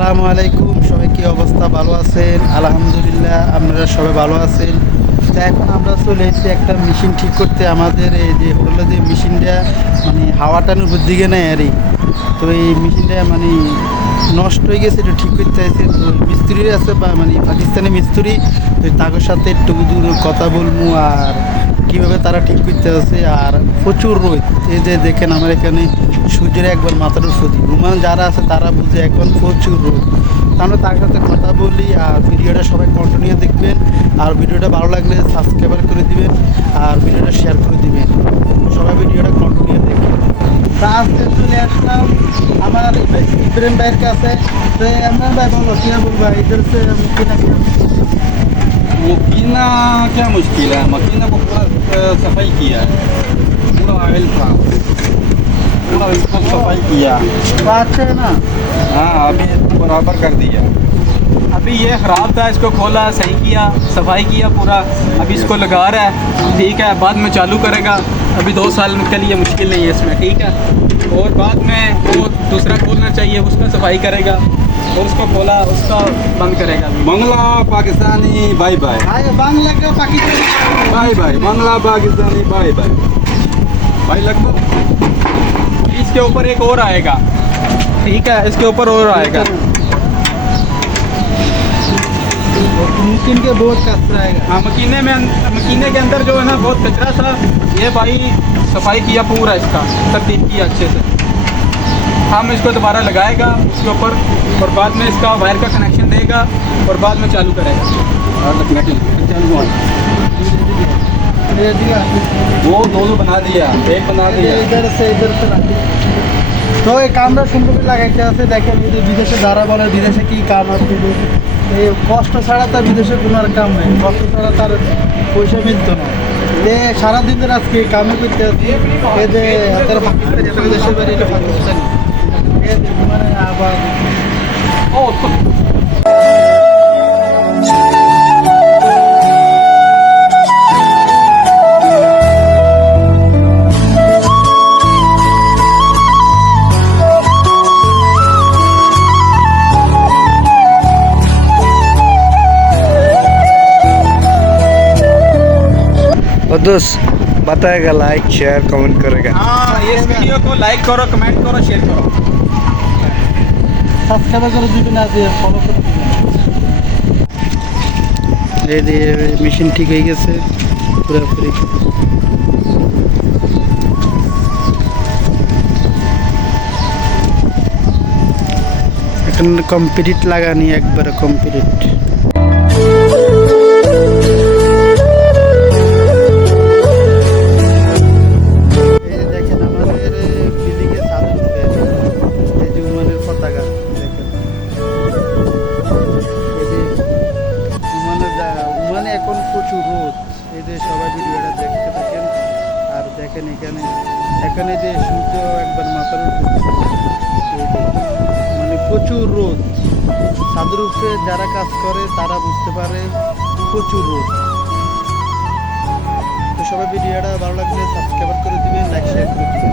আসসালামু আলাইকুম, সবাই কি অবস্থা? ভালো আছেন? আলহামদুলিল্লাহ, আপনারা সবাই ভালো আছেন। তো এখন আমরা চলে এসেছি একটা মেশিন ঠিক করতে। আমাদের এই যে হোটেলে যে মেশিনটা মানে হাওয়া টানুর দিকে নেয় আর তো এই মেশিনটা মানে নষ্ট হয়ে গেছে, একটু ঠিক করতে চাইছে। তো মিস্ত্রি আছে বা মানে পাকিস্তানি মিস্ত্রি, তো তাদের সাথে একটু দূর কথা বলবো আর কীভাবে তারা ঠিক করতে আছে। আর প্রচুর রোদ, এই যে দেখেন আমার এখানে সূর্যের একবার মাথার উপর দিই রুমান যারা আছে তারা বুঝে এখন প্রচুর রোদ। আমরা তার সাথে কথা বলি আর ভিডিওটা সবাই কন্টিনিউ দেখবেন। আর ভিডিওটা ভালো লাগলে সাবস্ক্রাইব করে দিবেন আর ভিডিওটা শেয়ার করে দিবেন। সবাই ভিডিওটা কন্টিনিউ দেখবেন। তা আজকে চলে আসলাম আমার ইব্রাহিম ভাইয়ের কাছে। তো ইমরান ভাই বলো क्या বলবো इधर से मुमकिन है? मकीना क्या मुश्किल है। मकीना को पूरा सफाई किया है, पूरा ऑयल था, पूरा इसको सफाई किया। बात है ना। हाँ, अभी इसको बराबर कर दिया। अभी ये ख़राब था, इसको खोला, सही किया, सफाई किया पूरा। अभी इसको लगा रहा है, ठीक है। बाद में चालू करेगा। अभी 2 साल के लिए मुश्किल नहीं है इसमें, ठीक है। और बाद में वो दूसरा खोलना चाहिए, उसका सफाई करेगा और उसको खोला, उसका बंद करेगा। बंगला पाकिस्तानी बाय बाय, बांग्ला का पाकिस्तानी बाय बाय, बंगला पाकिस्तानी बाय बाय। भाई लगभग इसके ऊपर एक और आएगा, ठीक है। इसके ऊपर और आएगा। मुमकिन के बहुत कचरा आएगा। हाँ, मकीने के अंदर जो है ना बहुत कचरा था। ये भाई सफाई किया पूरा, इसका तरतीब किया अच्छे से। हम इसको दोबारा लगाएगा उसके ऊपर और बाद में इसका वायर का कनेक्शन देगा और बाद में चालू करेगा। वो दोनों बना दिया, एक बना दिया। इधर से তো এই কামরা সুন্দর লাগাইতে আছে। দেখেন এই যে বিদেশে যারা বলে বিদেশে কি কাম আছে, এই কষ্ট ছাড়া তার বিদেশে কোনো আর কাম নেই, কষ্ট ছাড়া তার পয়সা মিলতো না। এ সারাদিন ধরে আজকে এই কামে করতে আছে। এই যে তারা পাকিস্তানি, এত দেশের বাড়ি এটা পাকিস্তানি, মানে আবার ओ दोस्त बताएगा, लाइक शेयर कमेंट करेगा। हाँ, इस वीडियो को लाइक करो, कमेंट करो, शेयर करो। সাবস্ক্রাইব করে দিবেন আর ফলো করে দিবেন। এই যে মেশিন ঠিক হয়ে গেছে পুরোপুরি। এখন কমপ্লিট লাগানি, একবারে কমপ্লিট। এখন প্রচুর রোদ, এই যে সবাই ভিডিওটা দেখতে থাকেন আর দেখেন এখানে যে সূর্য একবার মাথার উপর, মানে প্রচুর রোদ। ছাদের উপরে যারা কাজ করে তারা বুঝতে পারে প্রচুর রোদ। তো সবাই ভিডিওটা ভালো লাগলে সাবস্ক্রাইব করে দিবেন, লাইক শেয়ার করে দিবেন।